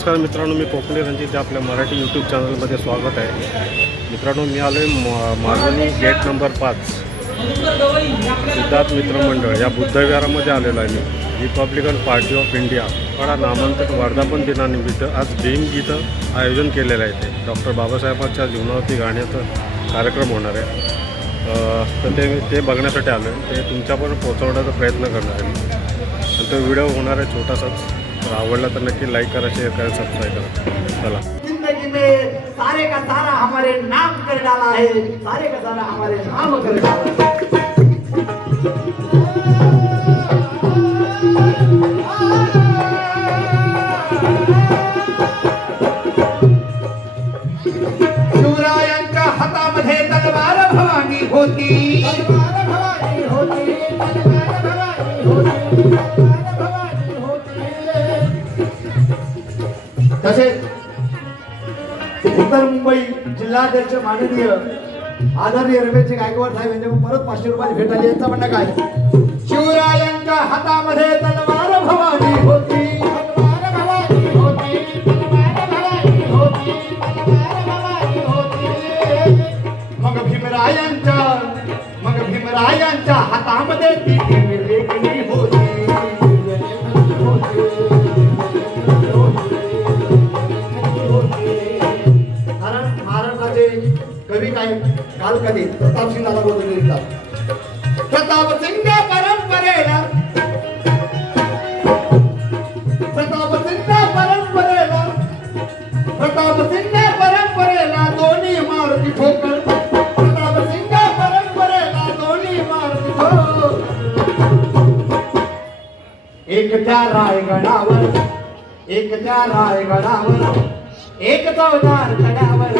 नमस्कार मित्रांनो, मी कोकणी रणजित आपल्या मराठी यूट्यूब चॅनलमध्ये स्वागत आहे. मित्रांनो, मी आलो आहे मालवणी गेट नंबर 5 सिद्धार्थ मित्रमंडळ या बुद्धविहारामध्ये आलेलो आहे. मी रिपब्लिकन पार्टी ऑफ इंडिया कडा नामांतर वर्धापन दिनानिमित्त आज भीमगीतं आयोजन केलेलं आहे. ते डॉक्टर बाबासाहेबांच्या जीवनावरती गाण्याचा कार्यक्रम होणार आहे. तर ते बघण्यासाठी आलो आहे. ते तुमच्यापर्यंत पोहोचवण्याचा प्रयत्न करणार आहे. आणि तो व्हिडिओ होणार आहे छोटासाच. तर आवडला तर नक्की लाईक करा, शेअर करा, सबस्क्राईब करा. चला. जिंदगी में सारे का सारा हमारे नाम कर डाला है, सारे का सारा हमारे नाम कर डाला है. शिवरायांच्या हातामध्ये तलवार भवानी होती, तलवार भवानी होती, तलवार भवानी होती, तलवार भवानी होती. तसेच उत्तर मुंबई जिल्हाध्यक्ष माननीय आदरणीय रमेश गायकवाड साहेब यांच्या परत 500 रुपये भेट आली. यांचं म्हणणं काय? शिवरायांच्या हातामध्ये तलवार भवानी होती, तलवार भवानी होती, तलवार भवानी होती, तलवार भवानी होती. मग भीमरायांच्या हातामध्ये ती लेखणी होती. कवी काय काल कधी प्रतापसिंग दादा बोलतो लिहितात. प्रतापसिंग परंपरेला, प्रतापसिंग परंपरेला, प्रतापसिंग परंपरेला दोन्ही मारुती ठोकर, प्रतापसिंग परंपरेला दोन्ही मारुती ठोकर. एक त्या रायगडावर, एक त्या रायगडावर, एक चौदार गडावर,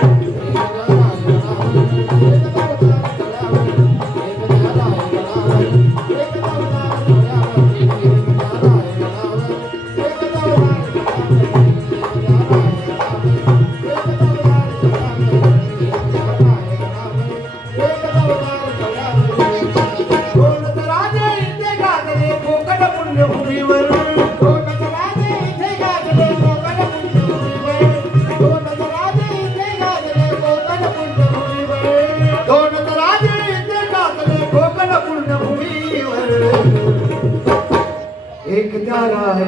एक त्या रायगडावर,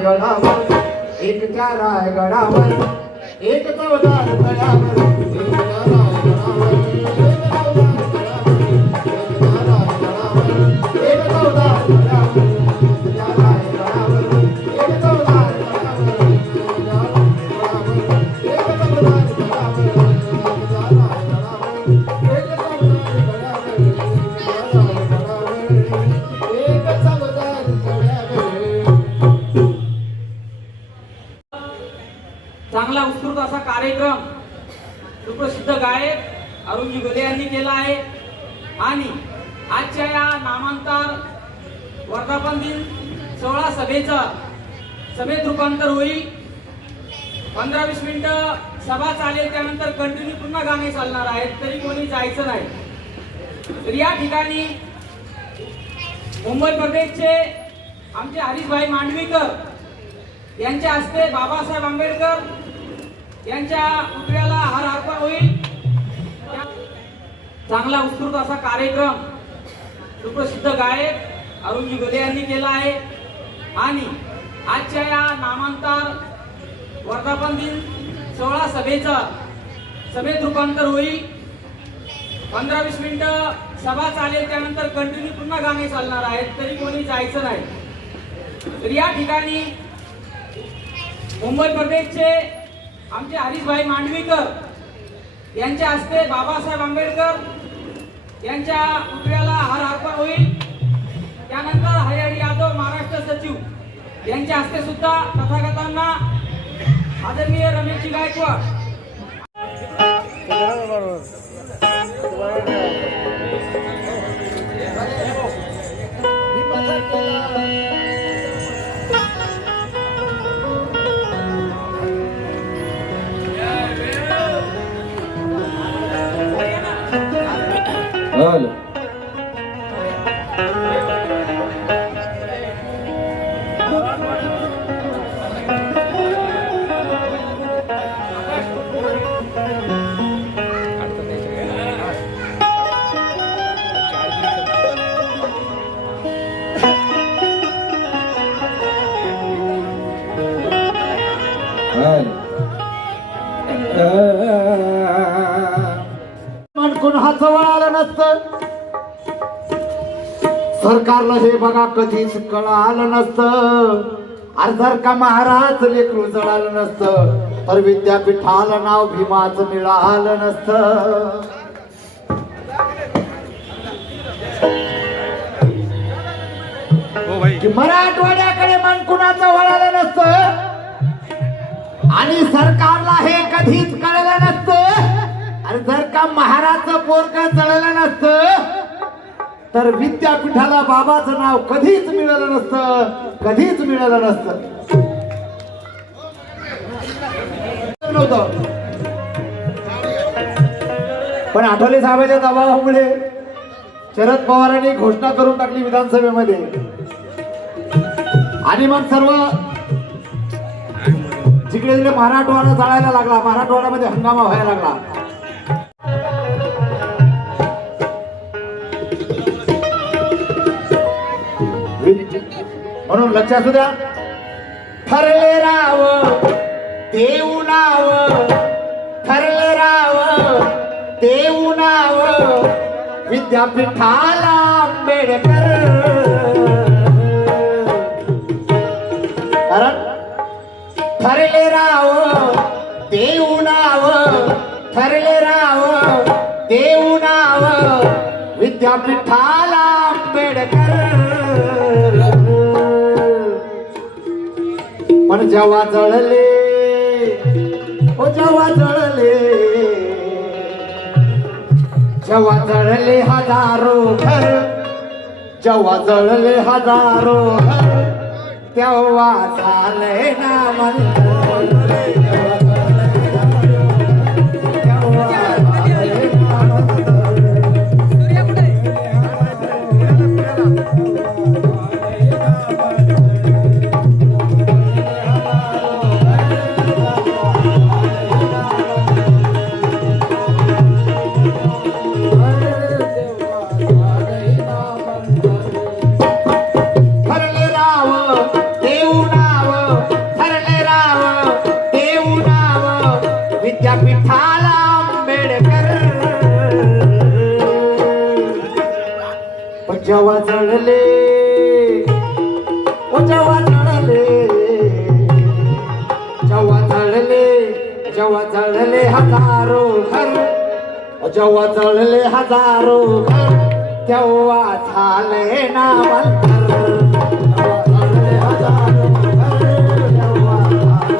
एक त्या रायगडावर, एक चौदार तळ्यावर, एक त्या रायगडावर, एक चौदार तळ्यावर, एक त्या रायगडावर, एक चौदार तळ्यावर, एक त्या रायगडावर, एक चौदार तळ्यावर, एक त्या रायगडावर, एक चौदार तळ्यावर, एक त्या रायगडावर, एक चौदार तळ्यावर, एक चौदार तळ्यावर. चांगला उत्स्फूर्त असा कार्यक्रम सुप्रसिद्ध गायक अरुणजी गोले यांनी केला आहे. आणि आजच्या या नामांतर वर्धापन दिन सोहळा सभेत रूपांतर होईल. 15-20 मिनिटं सभा चालेल, त्यानंतर कंटिन्यू पुन्हा गाणे चालणार आहेत. तरी कोणी जायचं नाही. तर या ठिकाणी मुंबई प्रदेशचे आमचे हरीशभाई मांडवीकर यांच्या हस्ते बाबासाहेब आंबेडकर यांच्या पुतळ्याला हार अर्पण होईल. चांगला उत्स्फूर्त असा कार्यक्रम सुप्रसिद्ध गायक अरुणजी गोले यांनी केला आहे. आणि आजच्या या नामांतर वर्धापन दिन सोहळा सभेत रूपांतर होईल. 15-20 मिनिटं सभा चालेल, त्यानंतर कंटिन्यू पुन्हा गाणे चालणार आहेत. तरी कोणी जायचं नाही. तर या ठिकाणी मुंबई प्रदेशचे आमचे हरीशभाई मांडवीकर यांच्या हस्ते बाबासाहेब आंबेडकर यांच्या पुतळ्याला हार अर्पण होईल. त्यानंतर हरिहरी यादव महाराष्ट्र सचिव यांच्या हस्ते सुद्धा तथागतांना आदरणीय रमेशजी गायकवाड कुणाचं वळालं नसतं. सरकारला हे बघा कधीच कळालं नसतं. अरे जर का महाराज लेकरू जळालं नसतं तर विद्यापीठाला नाव भीमाचं मिळालं नसतं. हो भाई की मराठवाड्याकडे मन कुणाचं वळालं नसतं आणि सरकारला हे कधीच कळलं नसतं. आणि जर का महाराजचं पोरग जळलं नसतं तर विद्यापीठाला बाबाचं नाव कधीच मिळालं नसतं, कधीच मिळालं नसतं. नव्हतं. पण आठवले साहेबांच्या दबावामुळे शरद पवारांनी घोषणा करून टाकली विधानसभेमध्ये आणि मग सर्व जिकडे जिकडे मराठवाडा जाळायला लागला, मराठवाड्यामध्ये हंगामा व्हायला लागला. म्हणून लक्षात असू द्या, ठरले राव देऊ नाव, ठरले राव देऊ नाव विद्यापीठाला आंबेडकर. कारण ठरले राव देऊ नाव, ठरले राव देऊ नाव विद्यापीठाला आंबेडकर. पण जेव्हा जळले, ओ जेव्हा जळले, जेव्हा जळले हजारो घर, जेव्हा जळले हजारो घर तेव्हा झाले नामांतर. विद्यापीठाला आंबेडकर. पण जेव्हा जळले, ओ जेव्हा जळले, जेव्हा जळले, जेव्हा जळले हजारो घर, जेव्हा जळले हजारो घर तेव्हा झाले नामांतर. जळले हजारो घर तेव्हा झाले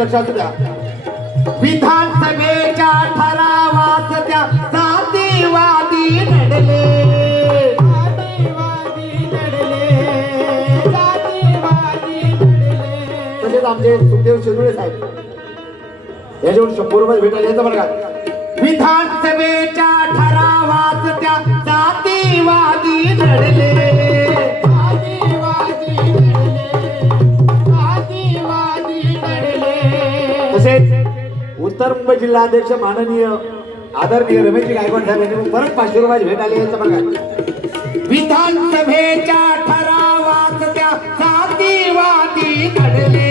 लक्षात द्या. विधानसभेच्या ठरावात त्या जातीवादी लढले, तसेच आमचे सुखदेव शिंदे साहेब याच्यावर 100 रुपये भेटायला यायचं बरं का. विधानसभेच्या ठरावात त्या जातीवादी लढले, उत्तर मुंबई जिल्हाध्यक्ष माननीय आदरणीय रमेशजी गायकवाड साहेब यांनी परत 500 रुपये भेट आली याचं बघा. विधानसभेच्या ठरावात त्या जातीवादी घडले,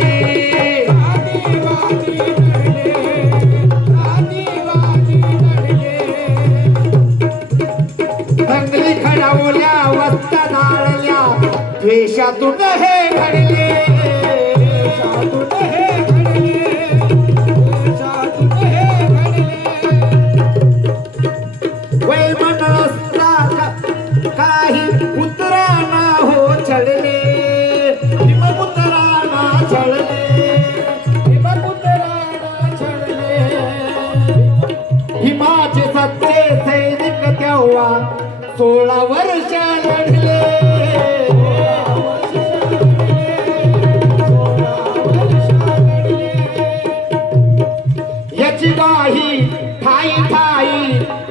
दंगली खडवल्या, वस्त्या जाळल्या, द्वेषातून हे घडले, काही पुत्रांना हो छळले, भीमपुत्रांना छळले, भीमपुत्रांना छळले. भीमाचे सच्चे सैनिक तेव्हा 16 वर्ष लढले, याची ग्वाही ठाई ठाई,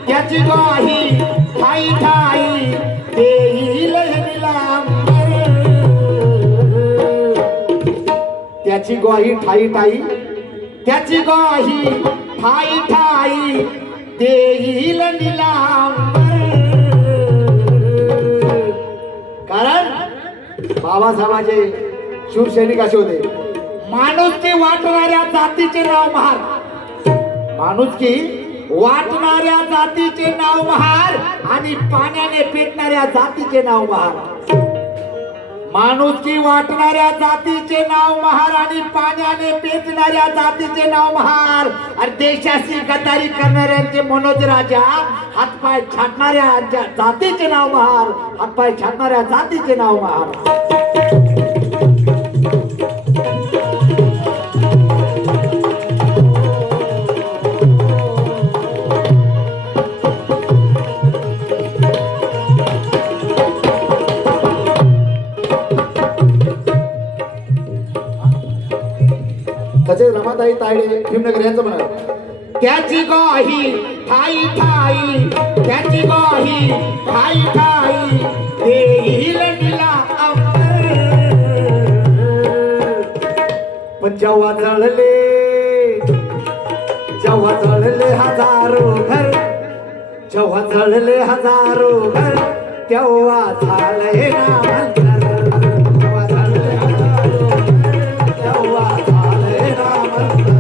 याची ग्वाही ठाई ठाई देईल त्याची ग्वाही ठाई ठाई, त्याची ग्वाही ठाई ठाई देईल निलांबर. कारण बाबासाहेबांचे शिवसैनिक असे होते, माणुसकी वाटणाऱ्या जातीचे नाव महार, माणुसकी वाटणाऱ्या जातीचे नाव महार आणि पाण्याने पेटणाऱ्या जातीचे नाव महार. माणुसकी वाटणाऱ्या जातीचे नाव महार आणि पाण्याने पेटणाऱ्या जातीचे नाव महार. आणि देशाशी गद्दारी करणाऱ्यांचे मनोज राजा, हातपाय छाटणाऱ्या जातीचे नाव महार, हातपाय छाटणाऱ्या जातीचे नाव महार. तसेच रमाताई तायडे भीमनगर यांचं म्हणा, त्याची ग्वाही ठाई ठाई, त्याची ग्वाही ठाई ठाई देईल निलांबर. पण जेव्हा जळले हजारो घर, जेव्हा जळले हजारो घर, तेव्हा झालंय नामांतर. तेव्हा झालंय हजारो घर, तेव्हा झालंय नामांतर.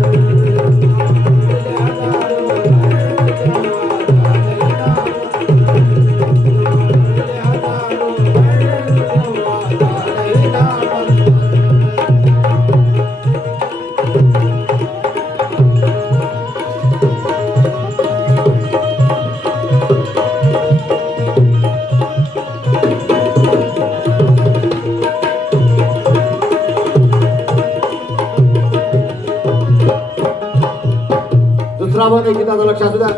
गीताचं लक्ष असू द्या.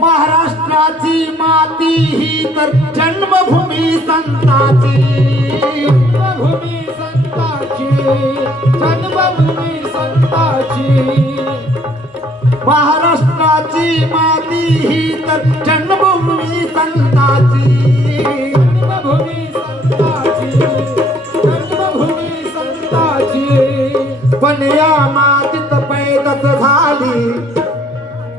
महाराष्ट्राची माती ही तर जन्मभूमी संताची, जन्मभूमी संताची, जन्मभूमी संताची. महाराष्ट्राची माती ही तर जन्मभूमी संताची, जन्मभूमी संताची, जन्मभूमी संताची. पण या मातीत पैदास झाली,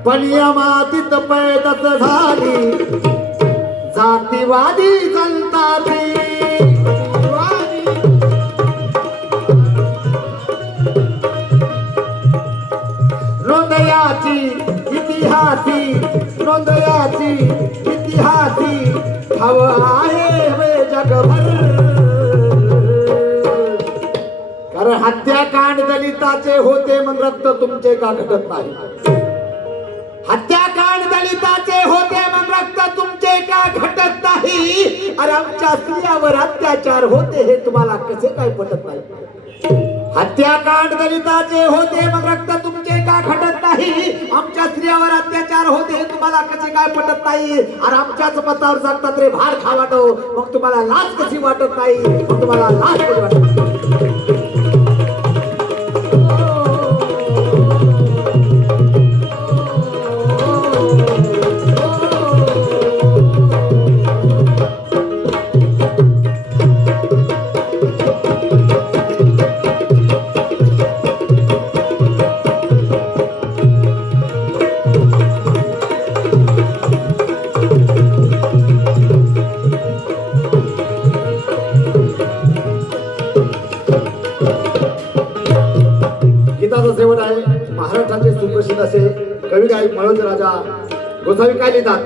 पण या मातीत पैदास झाली जातीवादी जनता ती. नोंदयाची इतिहासी, नोंदयाची इतिहासी ठाव आहे वे जगभर. कारण हत्याकांड दलिताचे होते मग रक्त तुमचे का घटत नाही. हत्याकांड दलिताचे होते मग रक्त तुमचे का घटत नाही. अरे आमच्या स्त्रियावर अत्याचार होते हे तुम्हाला कसे काय पटत नाही. हत्याकांड दलिताचे होते मग रक्त तुमचे का घटत नाही. आमच्या स्त्रियावर अत्याचार होते हे तुम्हाला कसे काय पटत नाही. अरे आमच्याच मतावर जगतात रे भार खावाटो, मग तुम्हाला लाज कशी वाटत नाही. मग तुम्हाला लाज कशी वाटत नाही. महाराष्ट्राचे सुप्रसिद्ध असे कवी गायक मनोज राजा गोसावी काय लिहितात.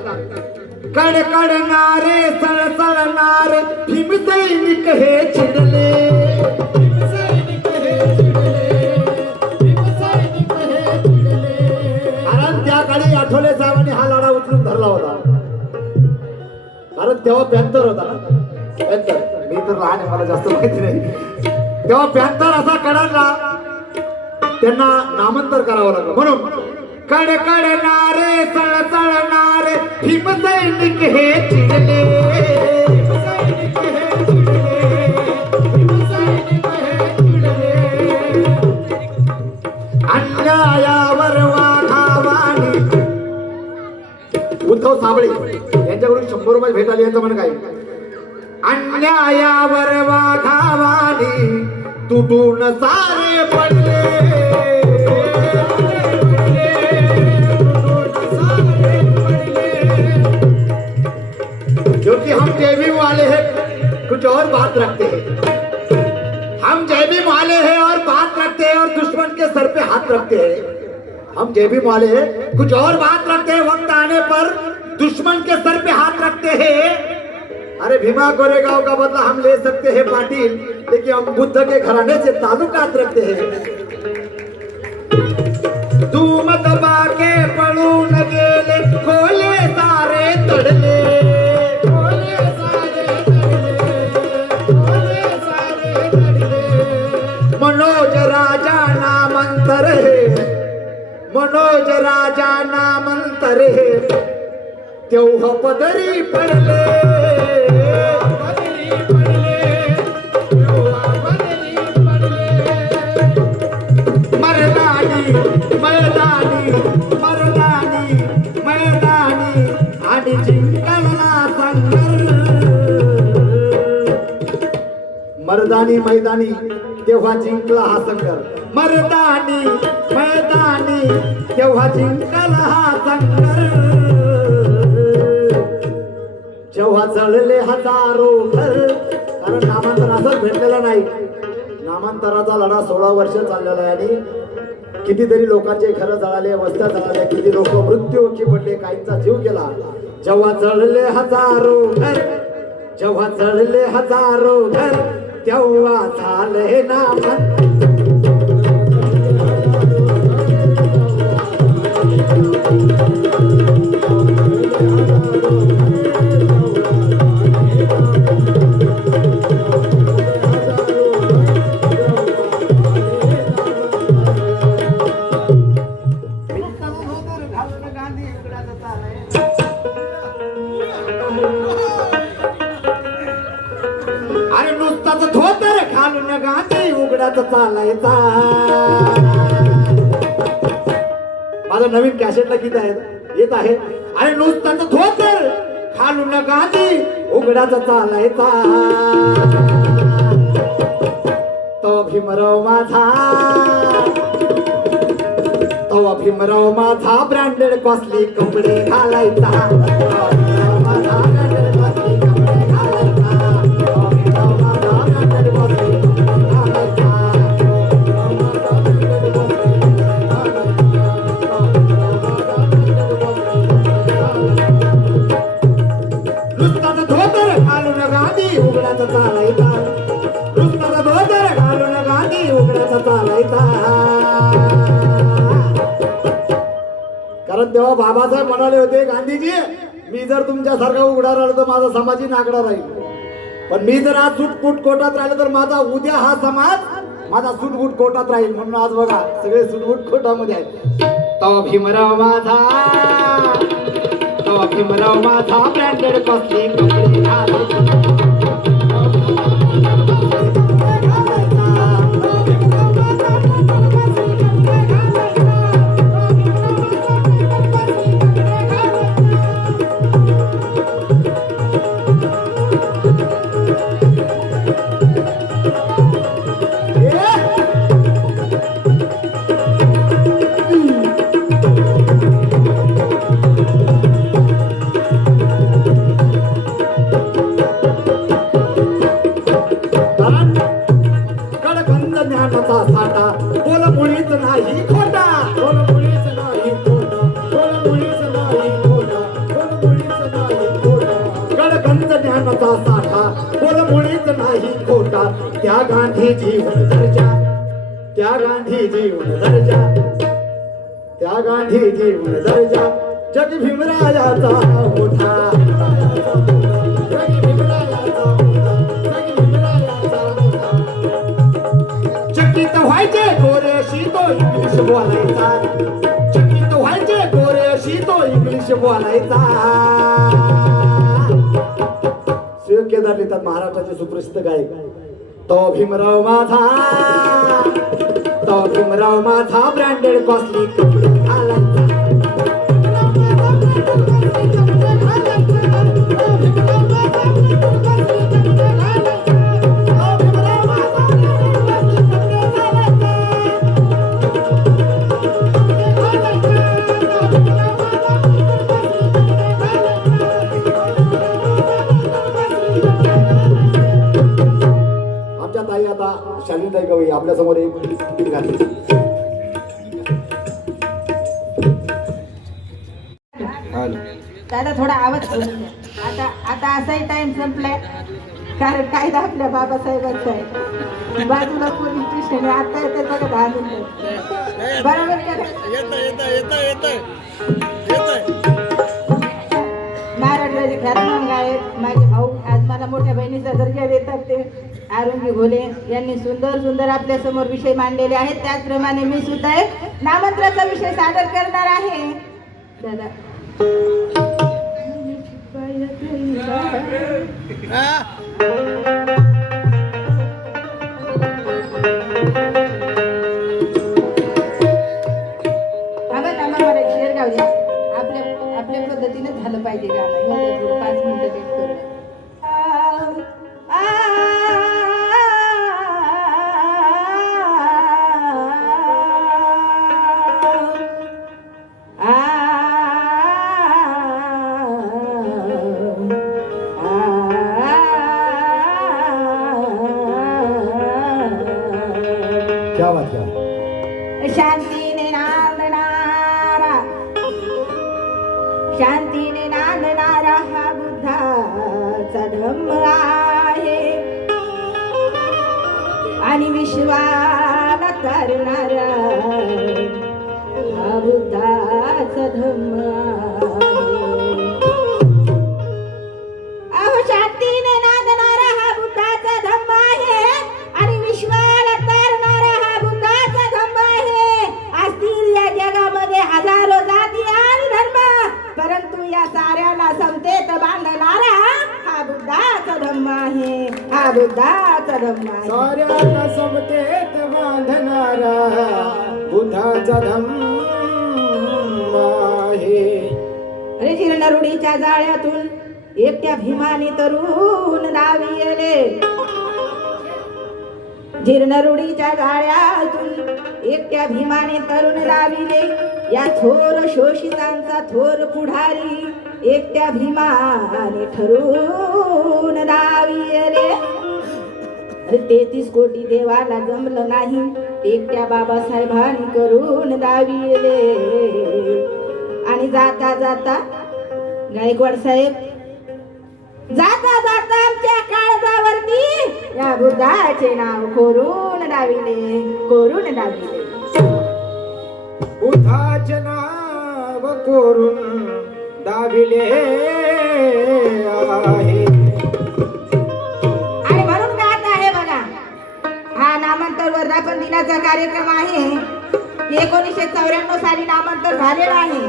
कड कडणारे सळसळणारे भीमसैनिक हे चिडले, भीमसैनिक हे चिडले, भीमसैनिक हे चिडले. कारण त्या काळी आठवले साहेबांनी हा लढा उचलून धरला होता. कारण तेव्हा पॅन्थर होता ना, पॅन्थर. मी तर लहान आहे, मला जास्त माहिती नाही. तेव्हा पॅन्थर असा कडाडला, त्यांना नामांतर करावं लागलं. म्हणून कड कडणारे सळसळणारे भीमसैनिक हे चिडले, भीमसैनिक हे चिडले, भीमसैनिक हे चिडले. अन्यायावर वाघावानी. उद्धव साबळे यांच्याकडून 100 रुपये भेट आली यांचं म्हण काय. अन्यायावर वाघावानी तुटून सारे पडले क्योंकि हम जयभीम वाले हैं, कुछ और बात रखते हैं। हम जयभीम वाले हैं और बात रखते हैं और दुश्मन के सर पे हाथ रखते हैं। हम जयभीम वाले हैं, कुछ और बात रखते हैं, वक्त आने पर दुश्मन के सर पे हाथ रखते हैं। अरे भीमा गोरेगांव का बदला हम ले सकते हैं पाटिल, लेकिन हम बुद्ध के घराने से ताल्लुकात रखते हैं। धूम दबा के पळून गेले खोले सारे तडले, खोले सारे तडले। मनोज राजा नामंतर हे, मनोज राजा नामंतर हे, तेव्हा पदरी पडले, पदरी पडले, तेव्हा पदरी पडले। मर्दानी मैदानी, मर्दानी मैदानी आणि जिंकला संघर्ष। मर्दानी मैदानी तेव्हा जिंकला हा संघर्ष, मर्दानी मैदानी तेव्हा जिंकला हा संघर्ष। जेव्हा जळले हजारो घर, कारण नामांतर असंच भेटलेलं नाही, नामांतराचा लढा 16 वर्ष चाललेला आहे आणि कितीतरी लोकांचे घरं जळाले, वस्त्या जळाल्या, किती लोक मृत्युमुखी पडले, काहींचा जीव गेला। जेव्हा जळले हजारो घर, जेव्हा जळले हजारो घर, तेव्हा झाले नामांतर। अरे नुसताच धोतर घालून गांधी उघड्यात चालायचा। माझं नवीन कॅसेटला गीत आहे, येत आहे। अरे नुसताच धोतर घालून गांधी उघड्यात चालायचा। तो भीमराव माझा, तो भीमराव माझा ब्रँडेड कॉस्टली कपडे घालायचा। कारण तेव्हा बाबासाहेब म्हणाले होते, गांधीजी मी जर तुमच्यासारखा उघडा राहिलो तर माझा समाजही नाकडा राहील, पण मी जर आज सुटफूट कोटात राहिलो तर माझा उद्या हा समाज माझा सुटफूट कोटात राहील। म्हणून आज बघा सगळे सुटफूट कोटामध्ये आहेत। तो भीमराव माझा, तो भीमराव माझा ब्रँडेड कॉस्टली कपडे घालायचा। त्या गांधी जीवन दर्जा, त्या गांधी जीवन दर्जा, त्या गांधी जीवन दर्जा, जग भीमरायाचा मोठा, जग भीमरायाचा मोठा, जग भीमरायाचा मोठा। चकित व्हायचे गोरेशी तो इंग्लिश बोलायचा, चकित व्हायचे गोरेशी तो इंग्लिश बोलायचा। सुयोग केदार लिहितात महाराष्ट्राचे सुप्रसिद्ध गायक। तो भीमराव माझा, तो भीमराव माझा ब्रँडेड कॉस्टली कपडे घालायचा। आपल्या समोर एक गीत गाते. दादा थोडा आवाज कमी द्या. आता आता असाही टाइम संपलाय कारण कायदा आपल्या बाबासाहेबांचा आहे. बाजूला पोलीस स्टेशन आहे. आता येते बघा 10 मिनिटं बरोबर का? महाराष्ट्राचे ख्यातनाम गायक माझे भाऊ आज मला मोठ्या बहिणीचा दर्जा देतात ते अरुंजी घोले यांनी सुंदर सुंदर आपल्या समोर विषय मांडलेले आहेत. त्याचप्रमाणे मी सुद्धा एक नामंत्राचा विषय सादर करणार आहे. दादा मला शेर गाव द्या. आपल्या पद्धतीने झालं पाहिजे गाणं. 5 मिनिटं वेट करू. क्या बात क्या. शांतीने नांदणारा शांतीने नांदणारा हा बुद्धाचा धम्म आहे आणि विश्वाला तारणारा हा बुद्धाचा धम्म आहे. अहो शांतीने नांदणारा हा बुद्धाचा धम्म आहे आणि विश्वाला तारणारा हा बुद्धाचा धम्म आहे. असतील या जगामध्ये हजारो जाती आणि धर्म परंतु या साऱ्याला समतेत बांधणारा हा बुद्धाचा धम्म आहे. हा बुद्धाचा धम्म आहे. साऱ्यांना समतेत बांधणारा बुद्धाचा धम्म आहे. अरे जीर्णरुढीच्या जाळ्यातून एकट्या भीमाने तरुण दावी येले. जीर्णरुढीच्या जाळ्यातून एकट्या भीमाने तरुण दाविले. या थोर शोषितांचा थोर पुढारी एकट्या भीमाने ठरून दाविले. अरे 33 कोटी देवाला जमलं नाही एकट्या बाबासाहेबांनी करून दाविले. आणि जाता जाता गायकवाड साहेब जाता जाता आमच्या काळजावरती या बुद्धाचे नाव कोरून दाविले. बुद्धाचे नाव कोरून दाविले आहे. आणि म्हणून गात आहे बघा. हा नामांतर वर्धापन दिनाचा कार्यक्रम आहे. 1994 साली नामांतर झालेला आहे.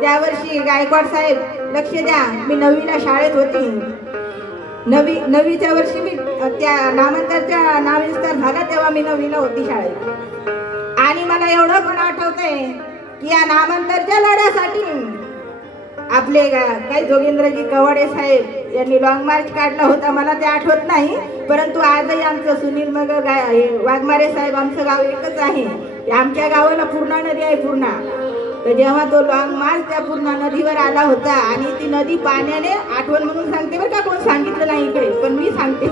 त्या वर्षी गायकवाड साहेब लक्ष द्या, मी 9वीला शाळेत होती. 9वीच्या वर्षी मी त्या नामांतरच्या नामविस्तार झाला तेव्हा मी 9वीला होती शाळेत. आणि मला एवढं पण आठवतंय की या नामांतरच्या लढ्यासाठी आपले काही जोगेंद्रजी कवाडे साहेब यांनी लॉंग मार्च काढला होता. मला ते आठवत नाही परंतु आजही आमचं सुनील मग वाघमारे साहेब आमचं गाव एकच आहे. आमच्या गावाला पूर्णा नदी आहे. पूर्णा तर जेव्हा तो लॉंग मार्च त्या पूर्णा नदीवर आला होता आणि ती नदी पाण्याने आठवण म्हणून सांगते बरं का, कोण सांगितलं नाही इकडे पण मी सांगते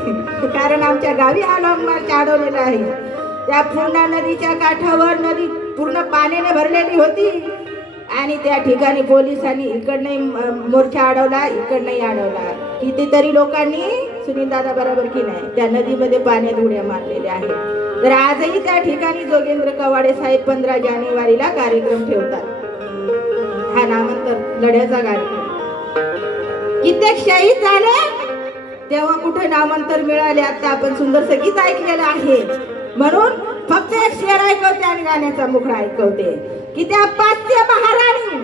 कारण आमच्या गावी हा लॉंग मार्च अडवलेला आहे. त्या पूर्णा नदीच्या काठावर नदी पूर्ण पाण्याने भरलेली होती आणि त्या ठिकाणी पोलिसांनी इकडनंही मोर्चा अडवला इकडनंही अडवला. कितीतरी लोकांनी सुनील दादा बरोबर की नाही त्या नदीमध्ये पाण्यात उड्या मारलेल्या आहेत. तर आजही त्या ठिकाणी जोगेंद्र कवाडे साहेब 15 जानेवारीला कार्यक्रम ठेवतात. हा नामांतर लढ्याचा कार्यक्रम. कित्येक शहीद झाले तेव्हा कुठे नामांतर मिळाले. आता आपण सुंदरसं गीत ऐकलेलं आहे म्हणून फक्त एक शेर ऐकवते आणि गाण्याचा मुखडा ऐकवते की त्या 500 महाराणी,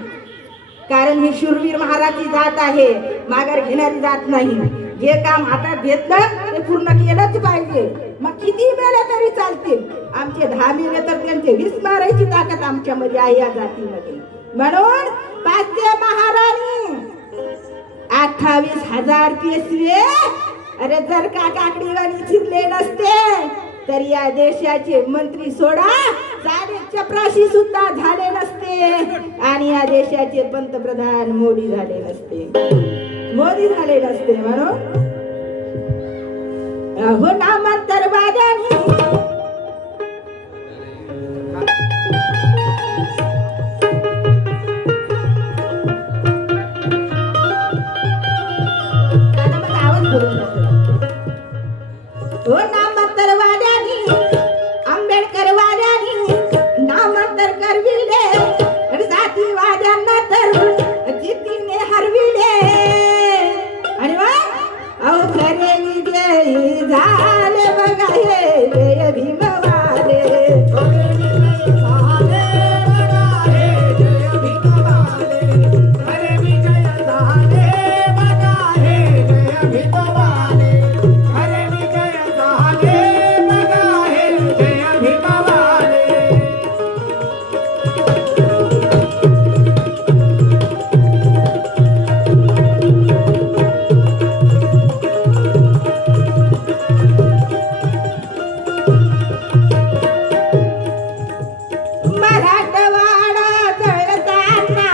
कारण ही शूरवीर महाराची जात आहे, माघार घेणारी जात नाही. जे काम हातात घेतलं ते पूर्ण केलंच पाहिजे. मग किती मेले तरी चालतील. आमचे 10 मेले तर त्यांचे 20 मारायची ताकद आमच्यामध्ये आहे या जातीमध्ये. म्हणून 500 महाराणी 28,000 पेशवे. अरे जर का काकडीवाणी चिरले नसते तर या देशाचे मंत्री सोडा सारे चपराशी सुद्धा झाले नसते आणि या देशाचे पंतप्रधान मोदी झाले नसते. म्हणून हो नामांतर वाद्यानी आता मग आवाज बोलून जातो. हो नामांतर वाड्यानी आंबेडकर वाड्यानी नामांतर करविले जाती वाड्यांना तर जितीने हरविले आणि मग अहो खरे विजयी झाले बघा हे जय भीमवाले मराठवाडा जळताना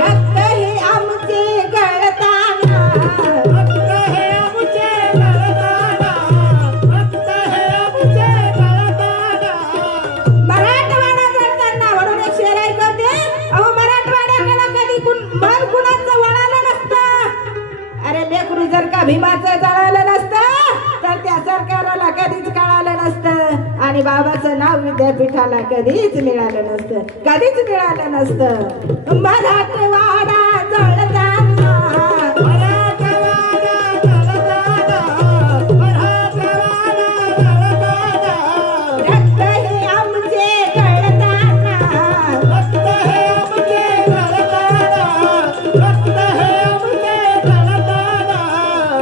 रक्त हे आमचे गळताना मराठवाडा जळताना म्हणून एक शेर ऐकवते. अहो मराठवाड्याकडे कधी मन कुणाचं वळालं नसतं. अरे लेकरू जर का भीमाचं जळालं नसतं तर त्या सरकाराला कधीच कळालं नसतं आणि बाबाचं नाव विद्यापीठाला कधीच मिळालं नसतं. कधीच मिळालं नसतं. मराठवाडा जळताना रक्त हे आमचे गळताना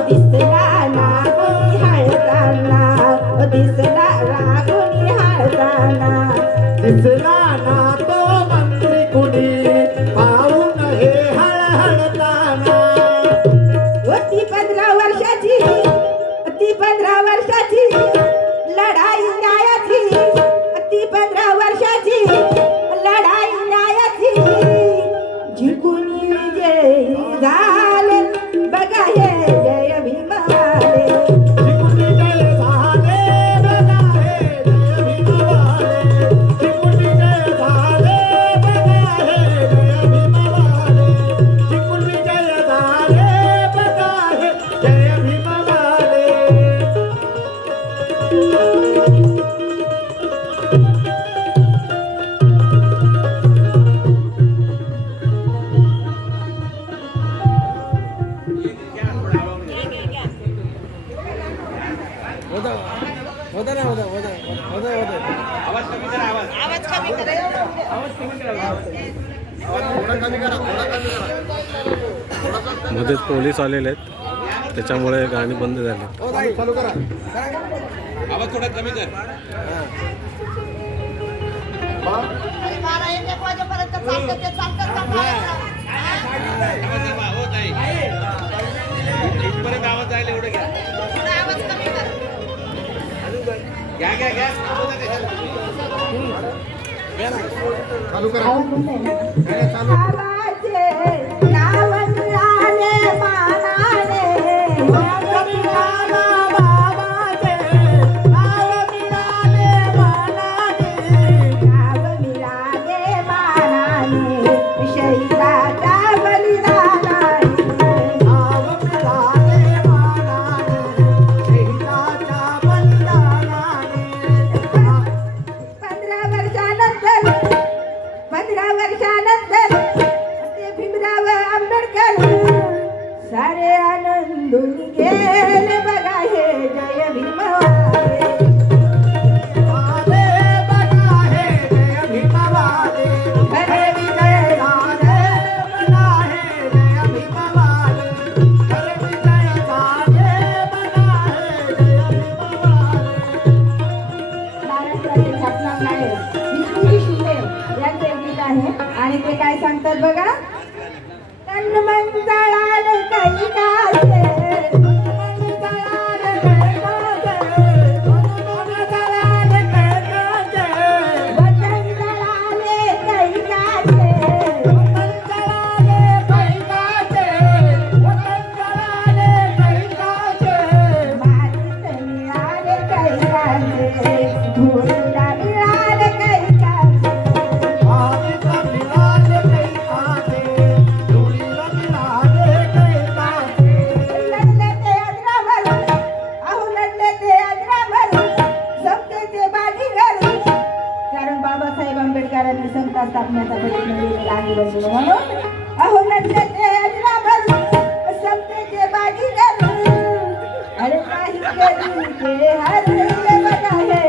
दिसला ना कोणी हळताना दिसला ना कोणी हळताना दिसला ना तो मंत्री कुणी पाहून हे हळहळताना ती 15 वर्षाची ती 15 वर्षाची लढाई न्यायाची ती 15 वर्षाची लढाई न्यायाची जिंकून विजयी झाले बघा हे जय भीमवाले जिंकून जय झाले बघा हे जय भीमवाले जिंकून जय झाले बघा हे जय भीमवाले जिंकून जय झाले बघा हे जय भीमवाले मध्येच पोलीस आलेले आहेत त्याच्यामुळे गाणी बंद झाली. आवाज थोडा कमी कर. हो ताई, इथपर्यंत आवाज जायला एवढं घ्या. घ्या घ्या घ्या. बाबाचे नाव मिळाले मानाने नाव मिळाले मानाने शहीदाच्या बलिदानाने 15 वर्षानंतर ते भीमराव आंबेडकर सारे आनंदून गेले गेली के हरले बघा हे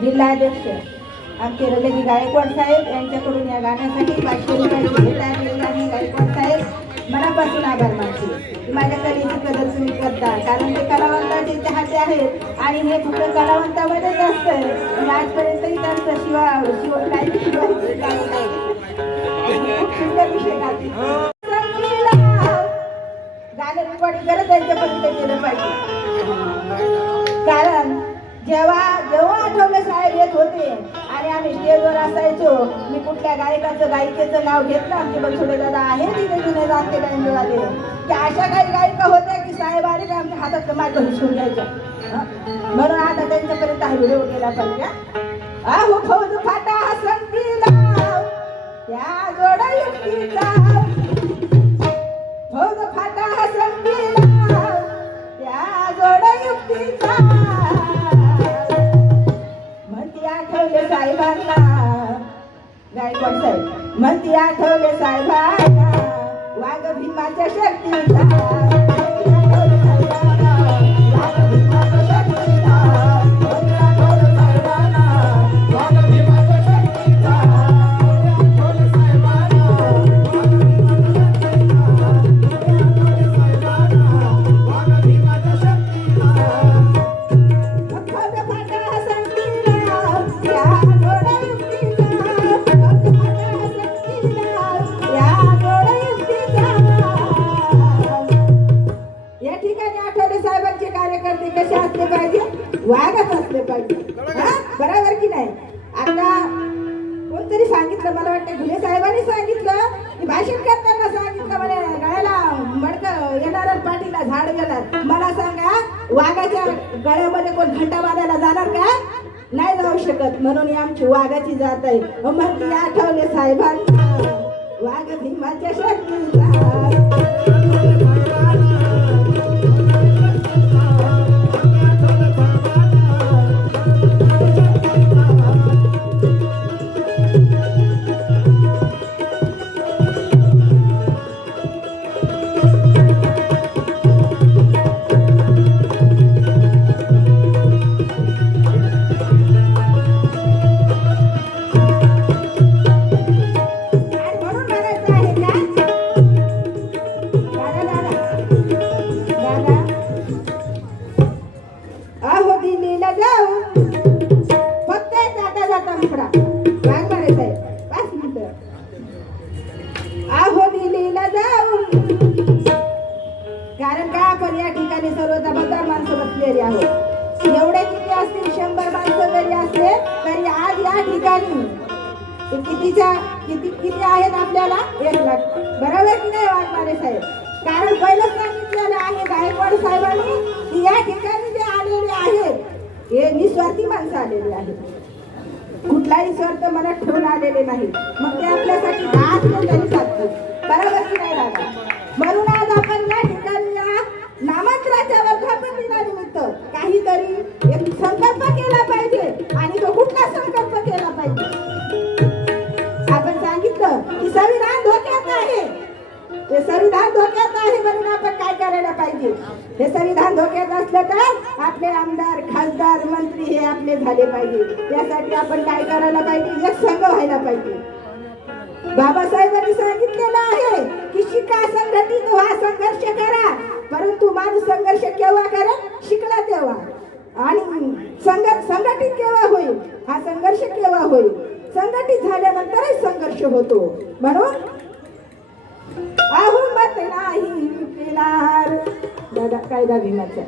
जिल्हाध्यक्ष आमचे रलेजी गायकवाड साहेब यांच्याकडून या गाण्यासाठी 500 रुपयाची भेट आणलेली आहे. गायकवाड साहेब मनापासून आभार मानते. माझ्या कलेची कदर तुम्ही करता, कारण ते कलावंताचे चाहते आहेत आणि हे फक्त कलावंतामध्येच असतं. पण आजपर्यंतही त्यांचं खूप सुंदर विषय गाते. गाणं रेकॉर्डिंग करत त्यांच्यापर्यंत केलं पाहिजे. कारण जेव्हा आठवले साहेब येत होते आणि आम्ही स्टेजवर असायचो, मी कुठल्या गायकाचं गायिकेचं नाव घेतलं, आमचे बनसोडे दादा आहे तिथे जुने जाते गायले की अशा काही गायिका होत्या की साहेब आले की आमच्या हातात मायक हिसकून घ्यायच्या. म्हणून आता त्यांच्यापर्यंत हा व्हिडिओ केला पाहिजे. अहो फौज फाटा संगीला त्या जोड युक्तीचा, फौज फाटा संगीला त्या जोड युक्तीचा, आठवले साहेबांना गायकवाड साहेब म्हणती आठवले साहेबांना वाघ भीमाच्या शक्तीचा. वाघच असले पाहिजे. बरोबर की नाही? आता कोणतरी सांगितलं, मला वाटतं घुले साहेबांनी सांगितलं की भाषण करताना सांगितलं म्हणे गळ्याला मडकं येणार पाठीला झाड गेणार. मला सांगा वाघाच्या गळ्यामध्ये कोण घंटा बांधायला जाणार का? नाही जाऊ शकत. म्हणून आमची वाघाची जात आहे. म्हणती आठवले साहेबांना वाघ भीमाच्या शक्तीचा. कारण का आपण या ठिकाणी सर्व जबाबदार माणसं बसलेली आहोत. एवढे किती असतील 100 माणसं जरी असले तरी आज या ठिकाणी किती आहेत आपल्याला 1 लाख. बरोबर की नाही वाघमारे साहेब? कारण पहिलं सांगितलेलं आहे गायकवाड साहेबांनी की या ठिकाणी जे आलेले आहेत हे निस्वार्थी माणसं आलेली आहेत. कुठलाही स्वार्थ मनात ठेवून आलेले नाही. मग ते आपल्यासाठी 10 तरी साधतात. बरोबर की नाही दादा? म्हणून आज आपण या ठिकाणी नामांतराच्या वर्धापन दिनानिमित्त काहीतरी एक संकल्प केला पाहिजे. आणि तो कुठला संकल्प केला पाहिजे? आपण सांगितलं की संविधान धोक्यात आहे. हे संविधान धोक्यात आहे म्हणून आपण काय करायला पाहिजे? हे संविधान धोक्यात असलं तर आपले आमदार, खासदार, मंत्री हे आपले झाले पाहिजे. यासाठी आपण काय करायला पाहिजे? एक संघ व्हायला पाहिजे. बाबासाहेबांनी सांगितलेलं आहे की शिका, संघटित व्हा, संघर्ष करा. परंतु माणूस संघर्ष केव्हा करा? शिकला तेव्हा. आणि संघटित केव्हा होईल? हा संघर्ष केव्हा होईल? संघटित झाल्यानंतरच संघर्ष होतो. म्हणून अहुमत नाही पिणार दादा कायदा भीमाचा.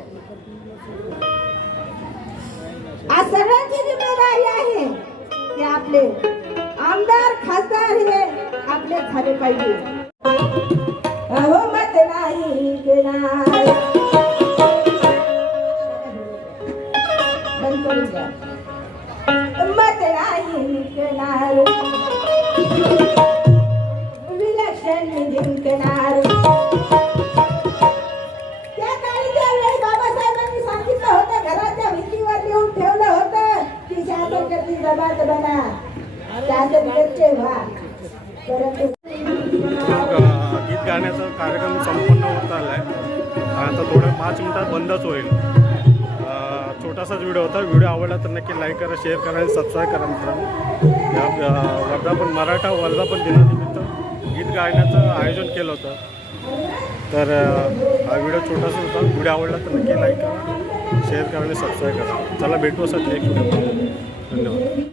आज सगळ्यांची जिम्मेदारी आहे की आपले आमदार, खासदार हे आपले झाले पाहिजे. अहुमत नाही पिणार लवकरच होईल. छोटासाच व्हिडिओ होता. व्हिडिओ आवडला तर नक्की लाईक करा, शेअर करा आणि सबस्क्राईब करा मित्रांनो. या मराठा वर्धापन दिनानिमित्त गीत गायनाचं आयोजन केलं होतं. तर हा व्हिडिओ छोटासा होता. व्हिडिओ आवडला तर नक्की लाईक करा, शेअर करा आणि सबस्क्राईब करा. चला भेटू असं नेक्स्ट व्हिडिओ. धन्यवाद.